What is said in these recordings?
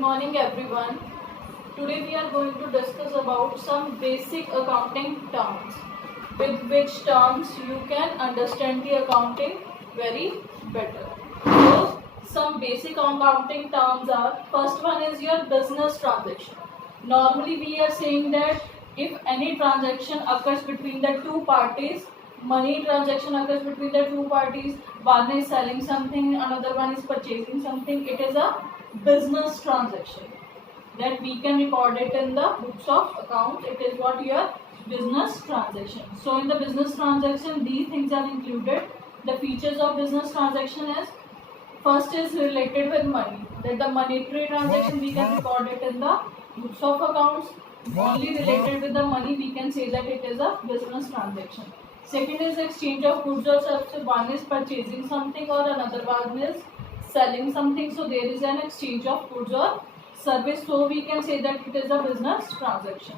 morning everyone. Today we are going to discuss about some basic accounting terms with which terms you can understand the accounting very better. So some basic accounting terms are, first one is your business transaction. Normally we are saying that if any transaction occurs between the two parties, money transaction occurs between the two parties, one is selling something, another one is purchasing something, it is a business transaction that we can record it in the books of accounts. It is what your business transaction. So in the business transaction these things are included. The features of business transaction is, first is related with money, that the monetary transaction we can record it in the books of accounts. Only related with the money we can say that it is a business transaction. Second is exchange of goods or services. One is purchasing something or another one is selling something. So there is an exchange of goods or service. So we can say that it is a business transaction.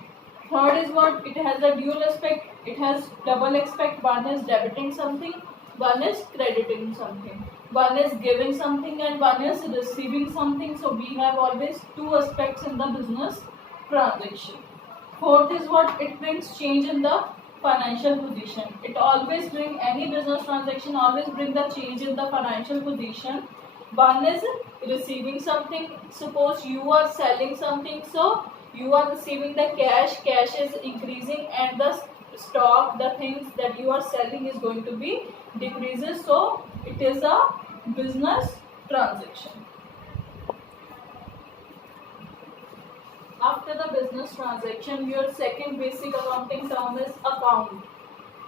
Third is what? It has a dual aspect. It has double aspect. One is debiting something, one is crediting something. One is giving something and one is receiving something. So we have always two aspects in the business transaction. Fourth is what? It brings change in the financial position. It always bring, any business transaction always bring the change in the financial position. One is receiving something. Suppose you are selling something, so you are receiving the cash. Cash is increasing and the stock, the things that you are selling is going to be decreases. So it is a business transaction. After the business transaction, your second basic accounting term is account.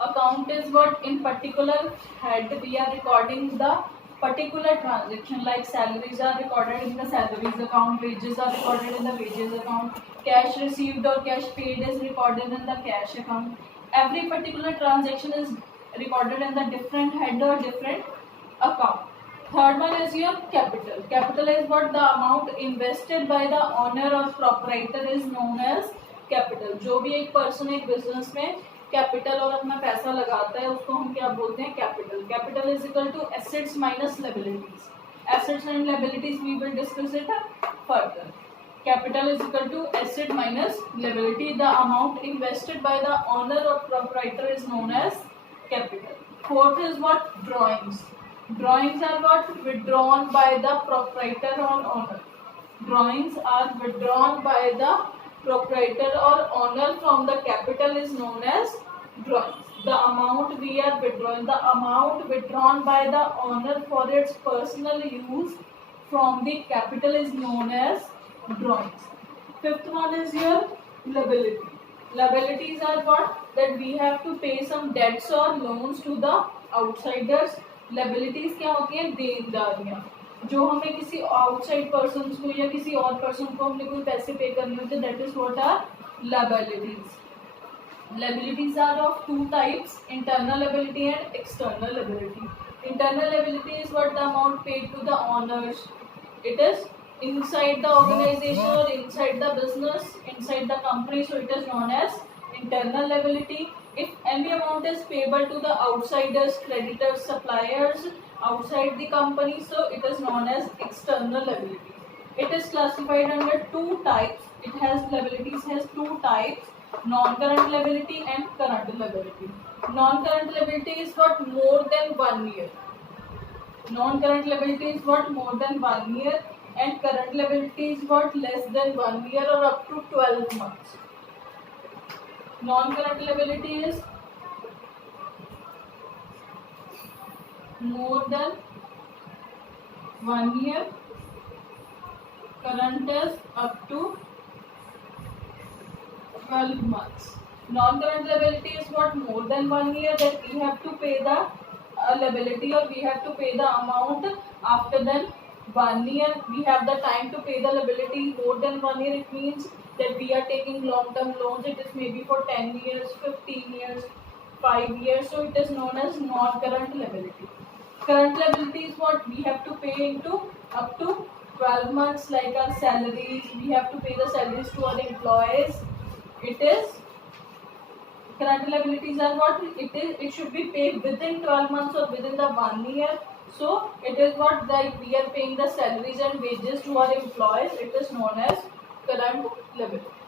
Account is what? In particular head we are recording the particular transaction, like salaries are recorded in the salaries account, wages are recorded in the wages account, cash received or cash paid is recorded in the cash account. Every particular transaction is recorded in the different head or different account. Third one is your capital. Capital is what? The amount invested by the owner or proprietor is known as capital. जो भी एक person एक business में capital और अपना पैसा लगाता है उसको हम क्या बोलते हैं? Capital. Capital is equal to assets minus liabilities. Assets and liabilities we will discuss it further. Capital is equal to asset minus liability. The amount invested by the owner or proprietor is known as capital. Fourth is what? Drawings. Drawings are what? Withdrawn by the proprietor or owner. Drawings are withdrawn by the proprietor or owner from the capital is known as drawings. The amount we are withdrawing, the amount withdrawn by the owner for its personal use from the capital is known as drawings. Fifth one is your liability. Liabilities are what? That we have to pay some debts or loans to the outsiders. Liabilities क्या होती हैं? देनदारियाँ, जो हमें किसी outside person को या किसी और पर्सन को हमने कोई पैसे पे करने होते हैं. That is what are liabilities. Liabilities are of two types: internal liability and external liability. Internal liability is what? The amount paid to the owners. It is inside the organization or inside the business, inside the company, so it is known as internal liability. If any amount is payable to the outsiders, creditors, suppliers outside the company, so it is known as external liability. It is classified under two types. It has liabilities has two types: non-current liability and current liability. Non-current liability is what? More than 1 year. Non-current liability is what? More than 1 year. And current liability is what? Less than 1 year or up to 12 months. Non-current liability is more than 1 year. Current is up to 12 months. Non-current liability is what? More than 1 year, that we have to pay the liability or we have to pay the amount after then 1 year. We have the time to pay the liability more than 1 year. It means that we are taking long-term loans. It is maybe for 10 years, 15 years, 5 years. So it is known as non-current liability. Current liability is what? We have to pay into up to 12 months, like our salaries. We have to pay the salaries to our employees. It is current liabilities are what? It should be paid within 12 months or within the 1 year. So it is what, like we are paying the salaries and wages to our employees. It is known as current liability.